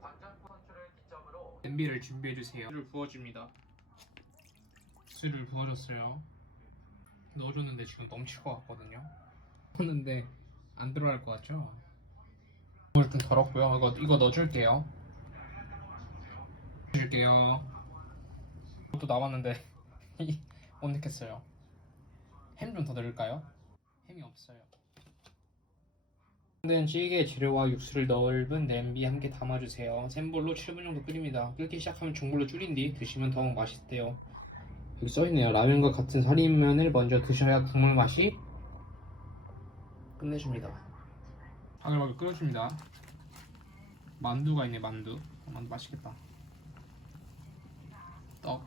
관전포 선출을 기점으로 냄비를 준비해 주세요. 술을 부어줍니다. 술을 부어줬어요. 넣어줬는데 지금 넘칠 것 같거든요. 넣었는데 안 들어갈 것 같죠? 물 좀 덜었고요. 이거 이거 넣어줄게요. 줄게요. 또 남았는데 못 넣겠어요. 햄 좀 더 넣을까요? 햄이 없어요. 는 찌개 재료와 육수를 넓은 냄비에 함께 담아주세요. 센 불로 7분 정도 끓입니다. 끓기 시작하면 중불로 줄인 뒤 드시면 더욱 맛있대요. 여기 써있네요. 라면과 같은 살인면을 먼저 드셔야 국물 맛이 끝내줍니다. 바글바글 끓여줍니다. 만두가 있네 만두. 어, 만두 맛있겠다. 떡,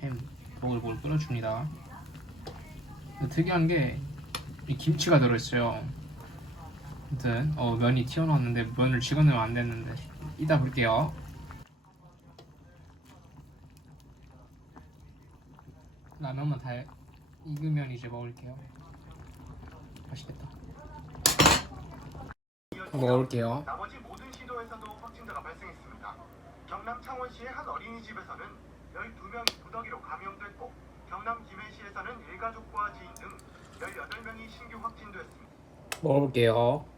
햄, 보글보글 끓여줍니다. 특이한 게 이 김치가 들어있어요. 아무튼 어, 면이 튀어나왔는데 면을 집어넣으면 안 됐는데 이따 볼게요. 라면만 다 익으면 이제 먹을게요. 맛있겠다. 먹을게요. 나머지 모든 시도에서도 확진자가 발생했습니다. 경남 창원시의 한 어린이집에서는 12명이 무더기로 감염됐고 경남 김해시에서는 일가족과 지인 등 18명이 신규 확진됐습니다. 먹어볼게요.